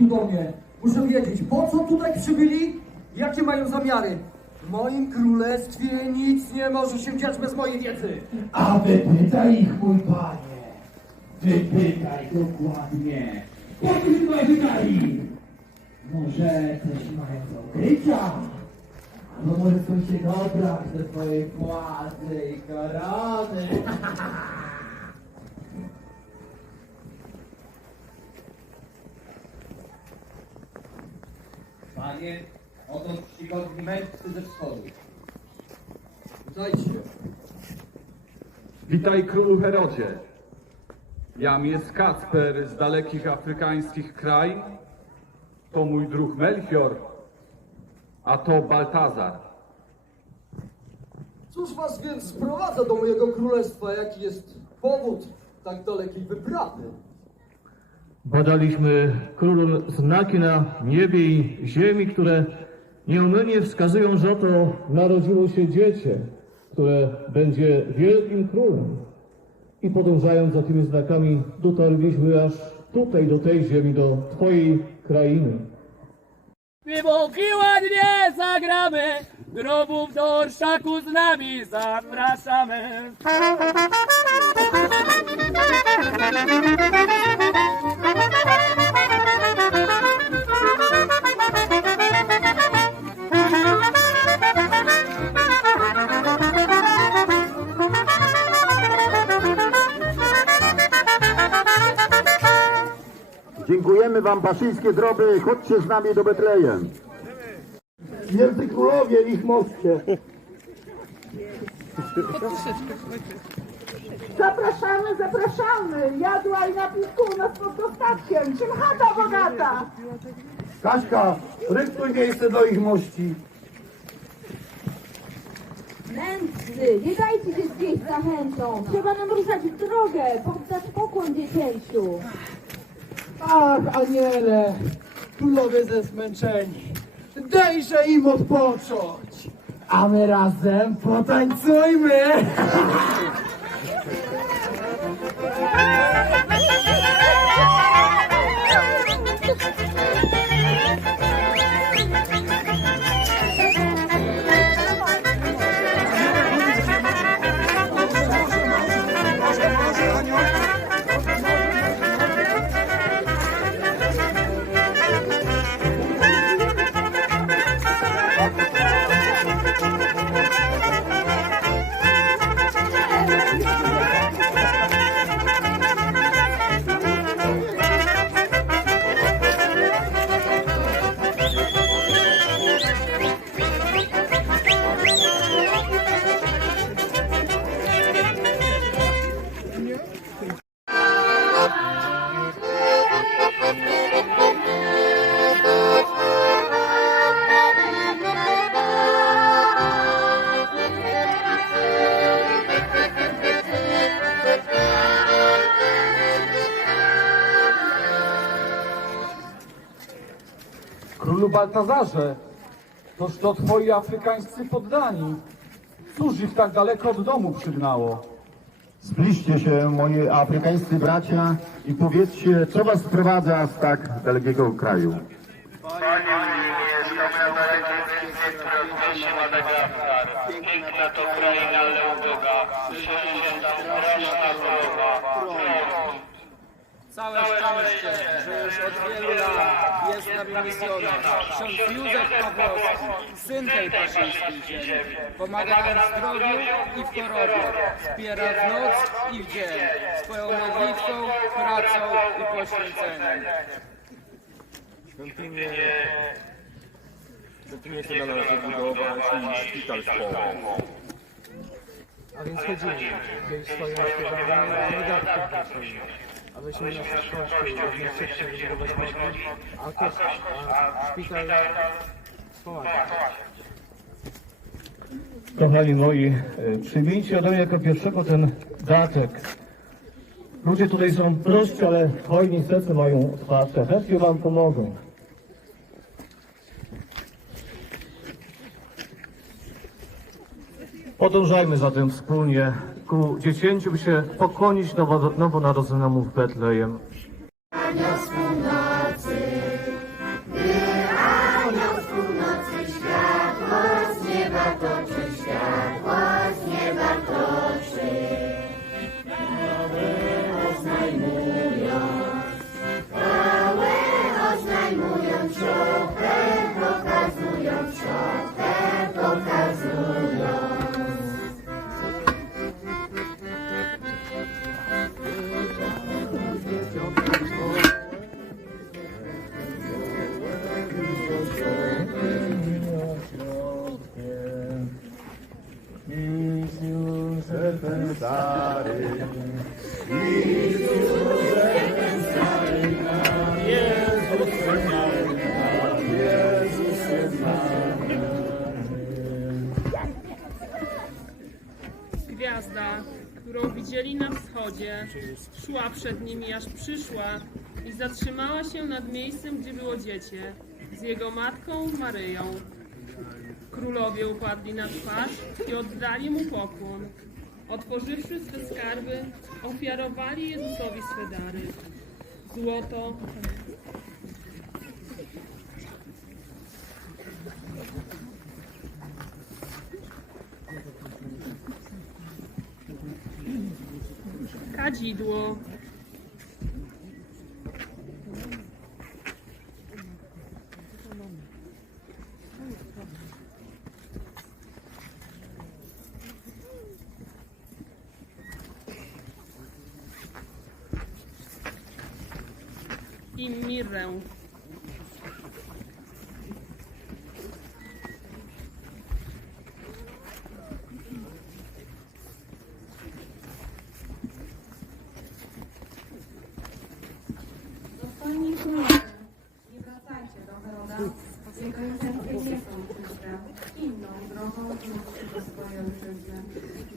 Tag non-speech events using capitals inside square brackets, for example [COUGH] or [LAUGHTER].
do mnie. Muszę wiedzieć, po co tutaj przybyli? Jakie mają zamiary? W moim królestwie nic nie może się dziać bez mojej wiedzy. A wypytaj ich, mój panie. Wypytaj dokładnie. Po co się tutaj wydali? Może coś mają do ukrycia? Albo może chcą się dobrać do twojej władzy i korony. [LAUGHS] Panie, oto czcigodni mędrcy ze wschodu. Dajcie. Witaj królu Herodzie. Jam jest Kacper z dalekich afrykańskich krain. To mój druh Melchior, a to Baltazar. Cóż was więc sprowadza do mojego królestwa? Jaki jest powód tak dalekiej wyprawy? Badaliśmy królu znaki na niebie i ziemi, które nieomylnie wskazują, że oto narodziło się dziecię, które będzie wielkim królem. I podążając za tymi znakami, dotarliśmy aż tutaj, do tej ziemi, do Twojej krainy. Piwki ładnie zagramy, grobów do orszaku z nami zapraszamy. Dziękujemy wam baszyńskie droby, chodźcie z nami do Betlejem. Wielcy królowie, ich mówcie. Zapraszamy, zapraszamy. Jadła i napisku u nas pod dostatkiem. Czym chata bogata? Kaśka, ryktuj miejsce do ich mości. Mędrcy, nie dajcie się zwieść za chętą. Trzeba nam ruszać w drogę, poddać pokłon dziecięciu. Ach, aniele, królowie ze zmęczeni. Dejże im odpocząć. A my razem potańcujmy. Królu Baltazarze, toż to twoi afrykańscy poddani. Cóż ich tak daleko od domu przygnało? Zbliżcie się, moi afrykańscy bracia, i powiedzcie, co was sprowadza z tak dalekiego kraju. Panie mój, mieszkam na które odniesie Madagaskar. Piękna to kraina, ale uboga. Wszędzie tam straszna choroba. Całe szczęście, że już od wielu lat jest z nami misjonarz, ksiądz Józef Pawłowski, syn tej paszyńskiej ziemi. Pomaga nam w zdrowiu i w chorobie, wspiera w noc i w dzień, swoją modlitwą, pracą i poświęceniem. Świątynię, świątynię tę należy budować i szpital szkołą. A więc chodzimy, gdzieś swoją śpiewamy, rogatki prosimy. Abyśmy na przyszłości równie szybciej wybudować mogli, a, kos- a szpital pomagać. Kochani moi, e, przyjmijcie ode mnie jako pierwszego ten datek. Ludzie tutaj są prości, ale hojni serce mają otwarte. Chętnie wam pomogą. Podążajmy zatem wspólnie ku dziecięciu, by się pokłonić nowo, nowonarodzonemu w Betlejem. Stary. Gwiazda, którą widzieli na wschodzie, szła przed nimi, aż przyszła i zatrzymała się nad miejscem, gdzie było dziecię, z jego matką Maryją. Królowie upadli na twarz i oddali mu pokłon. Otworzywszy swe skarby, ofiarowali Jezusowi swe dary. Złoto, kadzidło, i mirrę. Dostojni królowie, nie wracajcie do Heroda, jego intencje nie są czyste. Inną drogą do swojej ojczyzny.